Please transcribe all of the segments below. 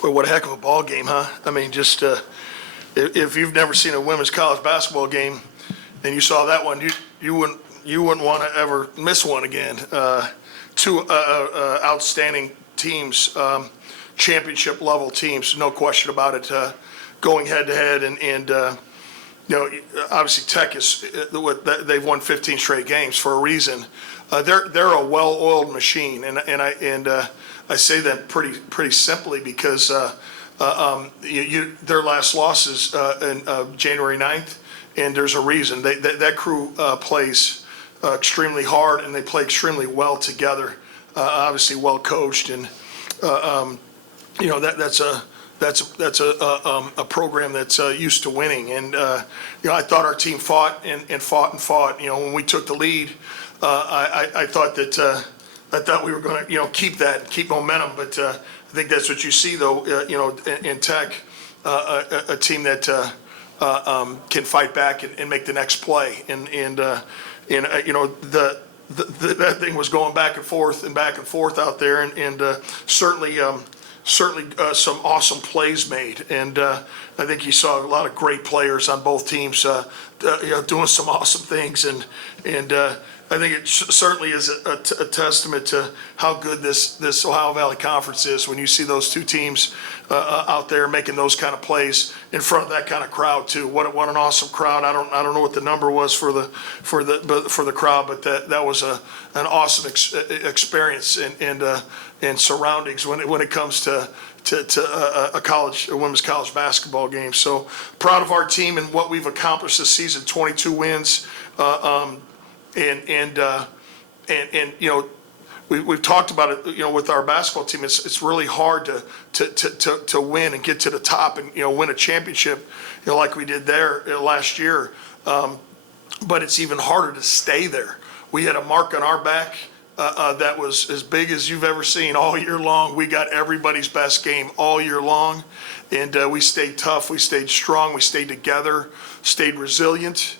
Boy, what a heck of a ball game, huh? I mean, just if you've never seen a women's college basketball game and you saw that one, you wouldn't want to ever miss one again. Two outstanding teams, championship level teams, no question about it, going head to head, and obviously Tech is they've won 15 straight games for a reason. They're a well-oiled machine, and I say that pretty simply because their last loss is in January 9th, and there's a reason. That crew plays extremely hard, and they play extremely well together. Obviously, well coached, and that's a program that's used to winning. And I thought our team fought and fought. When we took the lead, I thought that we were going to keep momentum. But I think that's what you see though. In Tech, a team that can fight back and make the next play. That thing was going back and forth out there, and certainly some awesome plays made, and I think you saw a lot of great players on both teams doing some awesome things, and I think it certainly is a testament to how good this Ohio Valley Conference is when you see those two teams out there making those kind of plays in front of that kind of crowd too. What an awesome crowd! I don't know what the number was for the crowd, but that was an awesome experience and surroundings when it comes to a women's college basketball game. So proud of our team and what we've accomplished this season. 22 wins. We've talked about it, with our basketball team. It's really hard to win and get to the top and win a championship, like we did there last year. But it's even harder to stay there. We had a mark on our back that was as big as you've ever seen all year long. We got everybody's best game all year long, and we stayed tough, we stayed strong, we stayed together, stayed resilient.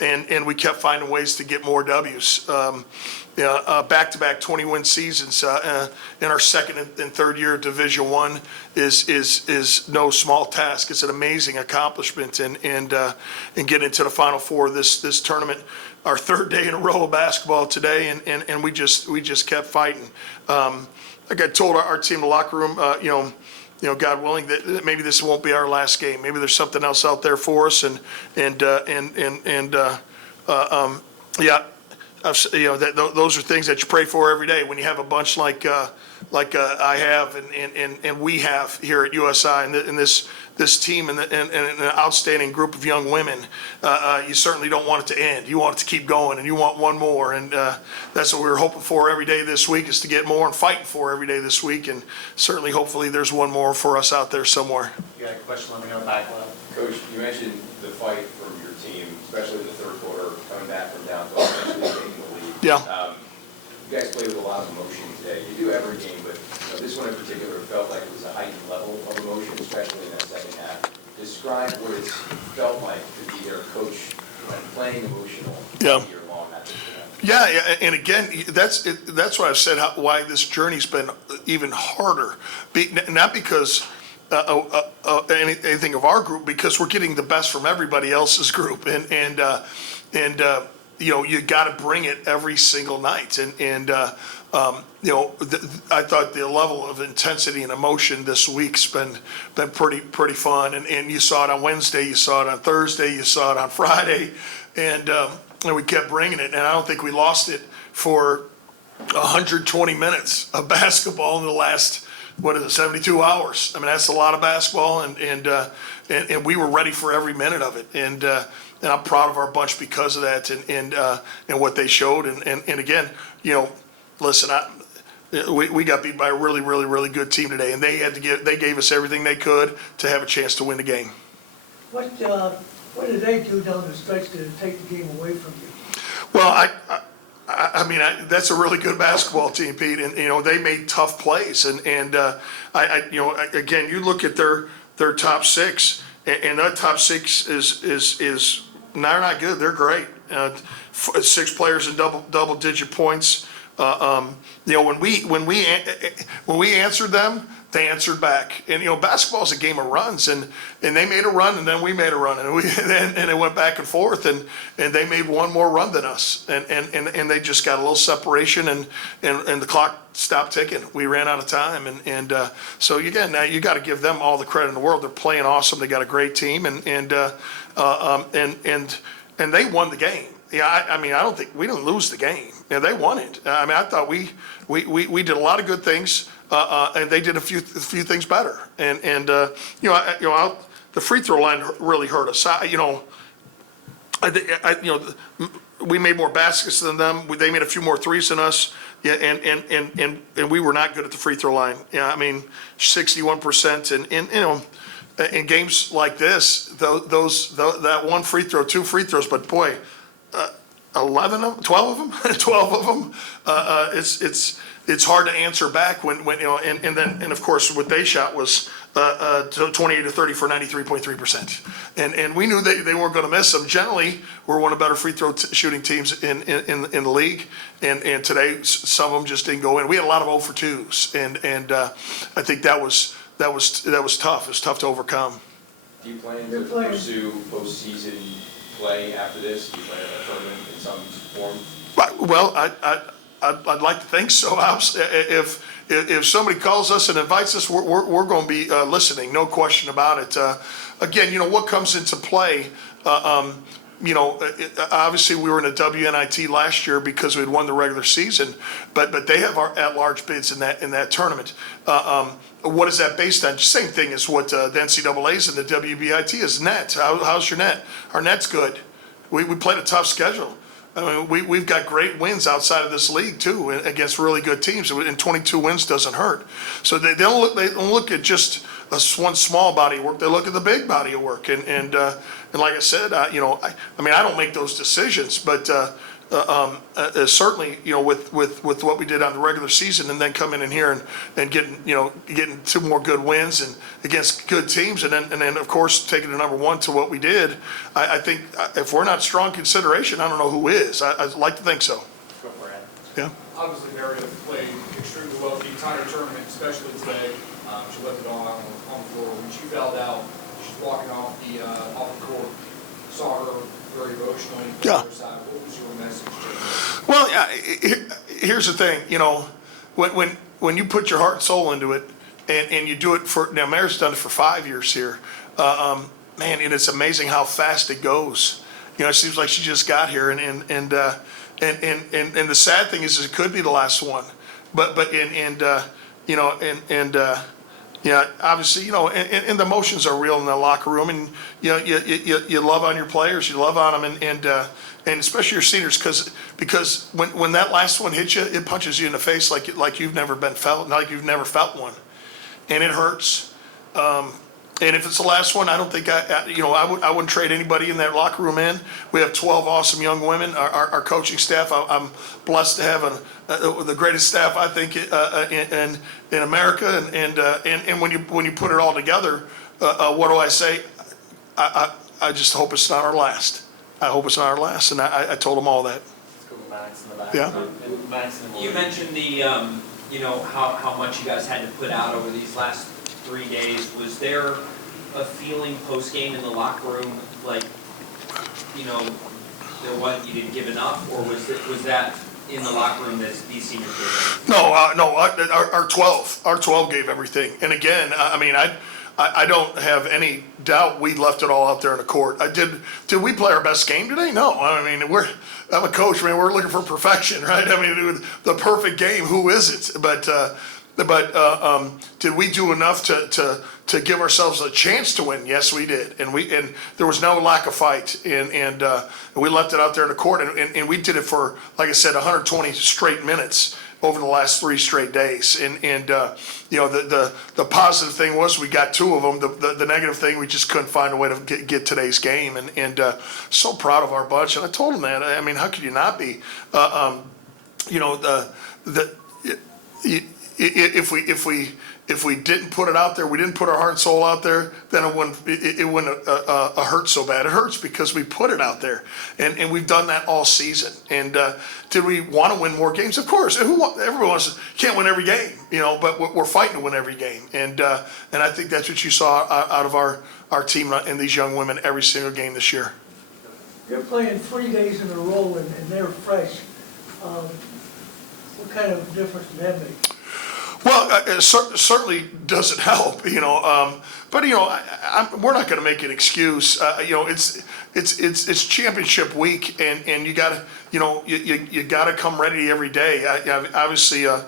And we kept finding ways to get more W's. Back-to-back 20-win seasons in our second and third year of Division I is no small task. It's an amazing accomplishment, and getting into the Final Four of this tournament, our third day in a row of basketball today, and we just kept fighting. Like I told our team in the locker room, God willing, that maybe this won't be our last game. Maybe there's something else out there for us, those are things that you pray for every day when you have a bunch like I have and we have here at USI, and this team and an outstanding group of young women. You certainly don't want it to end. You want it to keep going, and you want one more, and that's what we were hoping for every day this week, is to get more, and fighting for every day this week, and certainly hopefully there's one more for us out there somewhere. You got a question? Let me know back. Coach, you mentioned the fight from your team, especially the third quarter, coming back from down to eventually taking the lead. Yeah. You guys played with a lot of emotion today. You do every game, but this one in particular felt like it was a heightened level of emotion, especially in that second half. Describe what it's felt like to be their coach and playing emotional all year long. Yeah, and again, that's why I've said why this journey's been even harder. Not because anything of our group, because we're getting the best from everybody else's group, and you got to bring it every single night, I thought the level of intensity and emotion this week's been pretty fun, and you saw it on Wednesday, you saw it on Thursday, you saw it on Friday, and we kept bringing it, and I don't think we lost it for 120 minutes of basketball in the last 72 hours. I mean, that's a lot of basketball, and we were ready for every minute of it, and I'm proud of our bunch because of that, and what they showed, and again, listen, we got beat by a really, really, really good team today, and they gave us everything they could to have a chance to win the game. What did they do down the stretch to take the game away from you? Well, I mean, that's a really good basketball team, Pete, and they made tough plays, and again, you look at their top six, and that top six is they're not good. They're great. 6 players in double-digit points. when we answered them, they answered back. And basketball is a game of runs, and they made a run, and then we made a run, and it went back and forth, and they made one more run than us, and they just got a little separation, and the clock stopped ticking. We ran out of time, and so again, now you got to give them all the credit in the world. They're playing awesome. They got a great team, and they won the game. Yeah, I mean, I don't think we didn't lose the game. Yeah, they won it. I mean, I thought we did a lot of good things, and they did a few things better. The free throw line really hurt us. We made more baskets than them. They made a few more threes than us. Yeah, and we were not good at the free throw line. Yeah, I mean, 61%, and in games like this, that one free throw, two free throws, but boy. 11 of them, 12 of them, 12 of them. It's hard to answer back when and of course what they shot was 28 to 30 for 93.3%, and we knew they weren't going to miss them. Generally, we're one of the better free throw shooting teams in the league, and today some of them just didn't go in. We had a lot of 0 for 2s, and I think that was tough. It was tough to overcome. Do you plan to pursue postseason play after this? Do you plan a tournament in some form? Well, I'd like to think so. If somebody calls us and invites us, we're going to be listening, no question about it. Again, what comes into play? Obviously we were in a WNIT last year because we had won the regular season, but they have our at-large bids in that tournament. What is that based on? Same thing as what the NCAA's and the WBIT is net. How's your net? Our net's good. We played a tough schedule. I mean, we've got great wins outside of this league too, against really good teams. And 22 wins doesn't hurt. So they don't look at just one small body of work. They look at the big body of work. And like I said, I don't make those decisions, but certainly, with what we did on the regular season, and then coming in here and getting two more good wins and against good teams, and then of course taking the number one to what we did. I think if we're not strong consideration, I don't know who is. I'd like to think so. Go for it. Yeah. Obviously, Meredith played extremely well the entire tournament, especially today. She left it all out on the floor. When she fouled out, she's walking off the court. Saw her very emotionally. Yeah. What was your message to her? Well, here's the thing. When you put your heart and soul into it, and you do it for now, Mary's done it for 5 years here. Man, and it's amazing how fast it goes. It seems like she just got here, and the sad thing is it could be the last one, obviously, and the emotions are real in the locker room, and you love on your players, you love on them, and especially your seniors, because when that last one hits you, it punches you in the face like you've never felt one, and it hurts. And if it's the last one, I don't think I wouldn't trade anybody in that locker room in. We have 12 awesome young women. Our coaching staff, I'm blessed to have the greatest staff I think in America. And when you put it all together, what do I say? I just hope it's not our last. I hope it's not our last. And I told them all that. Let's go with Max in the back. Yeah. Max in the You mentioned the, how much you guys had to put out over these last 3 days. Was there a feeling post-game in the locker room, like, you didn't give enough, or was that in the locker room that these seniors gave? No, our 12 gave everything. And again, I don't have any doubt we left it all out there in the court. Did we play our best game today? No. I'm a coach, man. We're looking for perfection, right? The perfect game. Who is it? But did we do enough to give ourselves a chance to win? Yes, we did, and there was no lack of fight, and we left it out there in the court, and we did it for, like I said, 120 straight minutes over the last 3 straight days, and the positive thing was we got 2 of them. The negative thing, we just couldn't find a way to get today's game, and so proud of our bunch. And I told them that. if we didn't put it out there, we didn't put our heart and soul out there, then it wouldn't hurt so bad. It hurts because we put it out there, and we've done that all season. And did we want to win more games? Of course. Everyone wants can't win every game, but we're fighting to win every game. And I think that's what you saw out of our team and these young women every single game this year. You're playing 3 days in a row and they're fresh. What kind of difference does that make? Well, it certainly doesn't help, but we're not going to make an excuse. It's championship week, and you got to, you got to come ready every day. Obviously, if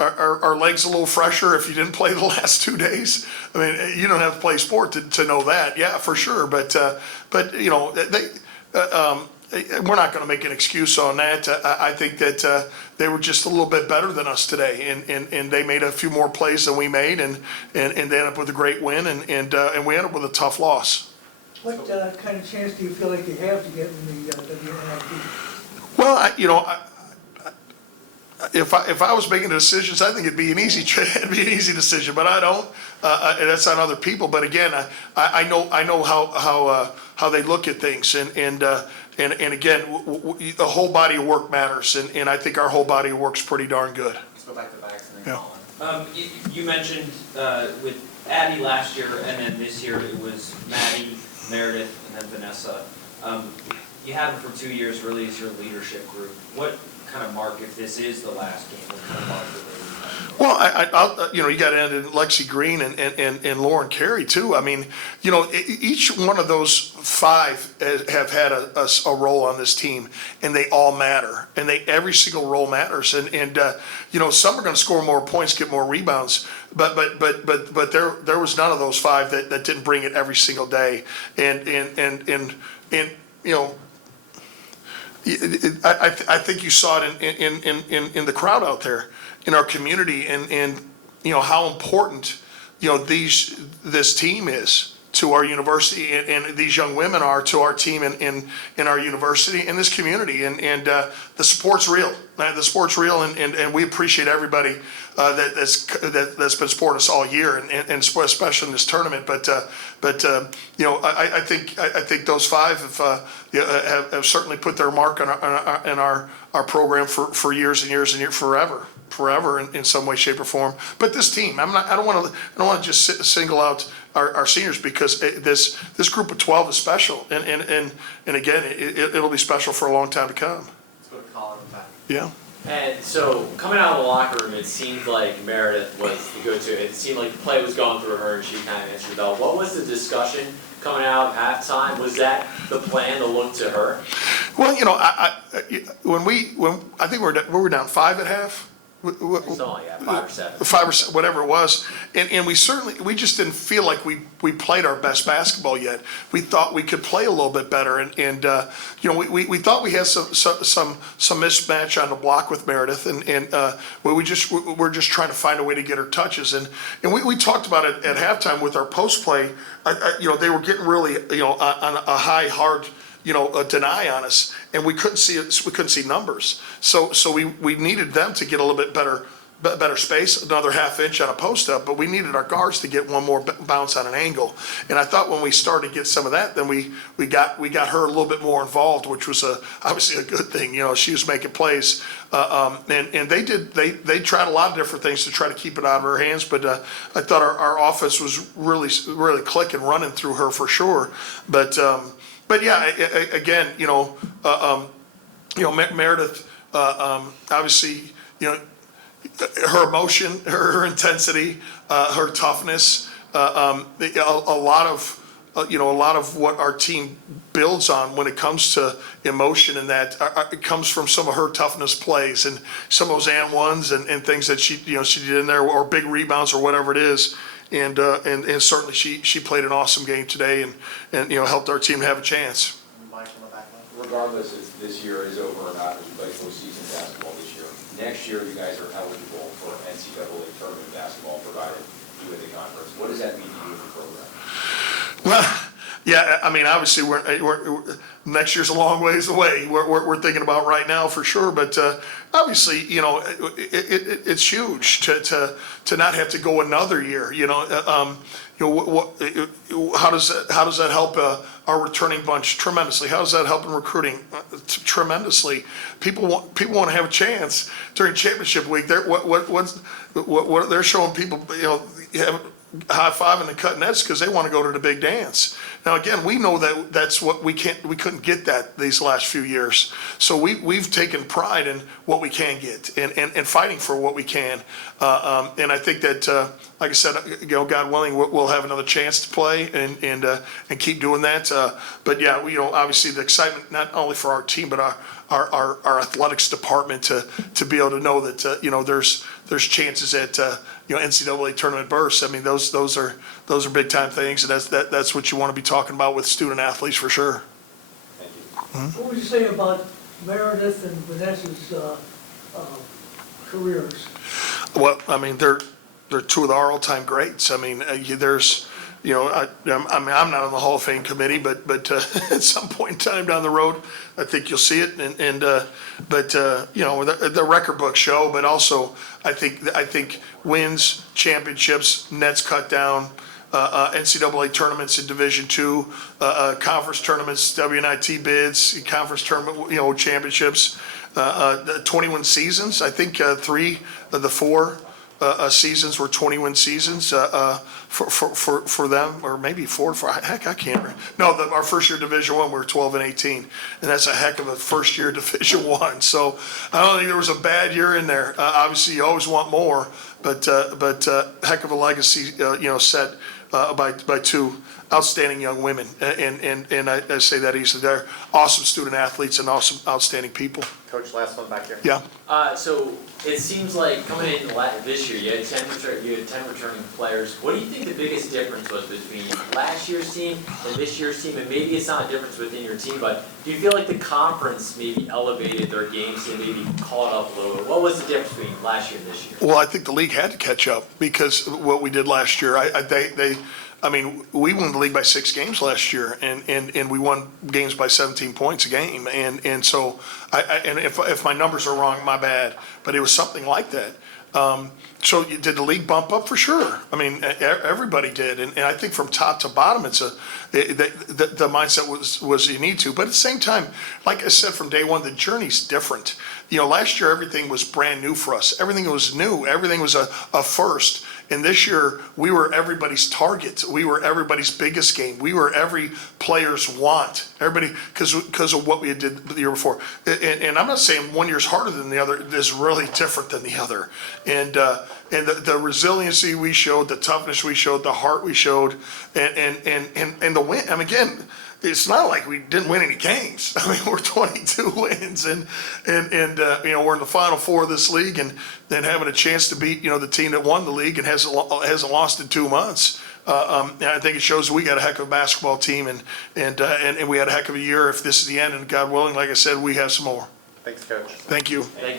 our legs a little fresher if you didn't play the last 2 days. I mean, you don't have to play sport to know that, yeah, for sure. But we're not going to make an excuse on that. I think that they were just a little bit better than us today, and they made a few more plays than we made, and they ended up with a great win, and we ended up with a tough loss. What kind of chance do you feel like you have to get in the WNIP? Well, if I was making decisions, I think it'd be an easy decision, but I don't. And that's on other people. But again, I know how they look at things, and again, the whole body of work matters, and I think our whole body of work's pretty darn good. Let's go back to backs and then Yeah. Colin. You mentioned with Addie last year, and then this year it was Maddie, Meredith, and then Vanessa. You had them for 2 years, really, as your leadership group. What kind of mark, if this is the last game, what kind of mark would they be? Well, I'll you got to end in Lexi Green and Lauren Carey too. I mean, each one of those 5 have had a role on this team, and they all matter, and every single role matters. And some are going to score more points, get more rebounds, but there was none of those 5 that didn't bring it every single day. And I think you saw it in the crowd out there, in our community, and how important this team is to our university, and these young women are to our team in our university and this community, and the support's real. The sport's real, and we appreciate everybody that's been supporting us all year, and especially in this tournament. But I think those 5 have certainly put their mark on our program for years and years and years, forever in some way, shape, or form. But this team, I don't want to just single out our seniors, because this group of 12 is special, and again, it'll be special for a long time to come. Let's go to Colin back. Yeah. And so, coming out of the locker room, it seemed like Meredith was the go-to. It seemed like the play was going through her, and she kind of answered the bell. What was the discussion coming out at halftime? Was that the plan to look to her? Well, when I think we were down 5 at half. Something like that, 5 or 7. 5 or 7, whatever it was, and we just didn't feel like we played our best basketball yet. We thought we could play a little bit better, and we thought we had some mismatch on the block with Meredith, and we're just trying to find a way to get her touches, and we talked about it at halftime with our post play. They were getting really on a high, hard a deny on us, and we couldn't see numbers. So we needed them to get a little bit better space, another half inch on a post up, but we needed our guards to get one more bounce on an angle. And I thought when we started to get some of that, then we got her a little bit more involved, which was obviously a good thing. She was making plays, and they tried a lot of different things to try to keep it out of her hands. But I thought our offense was really clicking, running through her for sure. But yeah, again, Meredith, obviously, her emotion, her intensity, her toughness, a lot of what our team builds on when it comes to emotion, and that it comes from some of her toughness plays and some of those and ones and things that she did in there, or big rebounds or whatever it is. And certainly she played an awesome game today, and helped our team have a chance. Mike on the back line. Regardless if this year is over or not, as you play postseason basketball this year, next year you guys are eligible for NCAA tournament basketball, provided you win the conference. What does that mean to you in the program? Well, Yeah, I mean, obviously, next year's a long ways away. We're thinking about right now for sure, but obviously, it's huge to not have to go another year. How does that help our returning bunch tremendously? How does that help in recruiting tremendously? People want to have a chance during championship week. They're showing people, have high fiving and cutting nets because they want to go to the big dance. Now again, we know that's what we couldn't get that these last few years. So we've taken pride in what we can get and fighting for what we can. And I think that, like I said, God willing, we'll have another chance to play and keep doing that. But yeah, obviously the excitement not only for our team but our athletics department to be able to know that there's chances at NCAA tournament berths. I mean, those are big time things, and that's what you want to be talking about with student athletes for sure. Thank you. What would you say about Meredith and Vanessa's careers? Well, I mean, they're two of our all-time greats. I mean, there's, I'm not on the Hall of Fame committee, but at some point in time down the road, I think you'll see it. But the record books show, but also I think wins, championships, nets cut down, NCAA tournaments in Division II, conference tournaments, WNIT bids, conference tournament, championships, 21 seasons. I think 3 of the 4 seasons were 20-win seasons for them, or maybe 4 for heck, I can't remember. No, our first year Division I, we were 12-18, and that's a heck of a first year Division I. So I don't think there was a bad year in there. Obviously, you always want more, but heck of a legacy, set by 2 outstanding young women, and I say that easily. They're awesome student athletes and awesome, outstanding people. Coach, last one back here. Yeah. So it seems like coming in this year, you had 10 returning players. What do you think the biggest difference was between last year's team and this year's team? And maybe it's not a difference within your team, but do you feel like the conference maybe elevated their games and maybe caught up a little bit? What was the difference between last year and this year? Well, I think the league had to catch up because of what we did last year. We won the league by 6 games last year, and we won games by 17 points a game, and so if my numbers are wrong, my bad, but it was something like that. So did the league bump up? For sure. I mean, everybody did, and I think from top to bottom, the mindset was you need to. But at the same time, like I said from day one, the journey's different. Last year everything was brand new for us. Everything was new. Everything was a first. And this year we were everybody's target. We were everybody's biggest game. We were every player's want. Everybody, because of what we did the year before. And I'm not saying one year's harder than the other. It is really different than the other. And the resiliency we showed, the toughness we showed, the heart we showed, and the win. I mean, again, it's not like we didn't win any games. I mean, we're 22 wins, and we're in the Final Four of this league, and then having a chance to beat the team that won the league and hasn't lost in 2 months. And I think it shows we got a heck of a basketball team, and we had a heck of a year. If this is the end, and God willing, like I said, we have some more. Thanks, Coach. Thank you.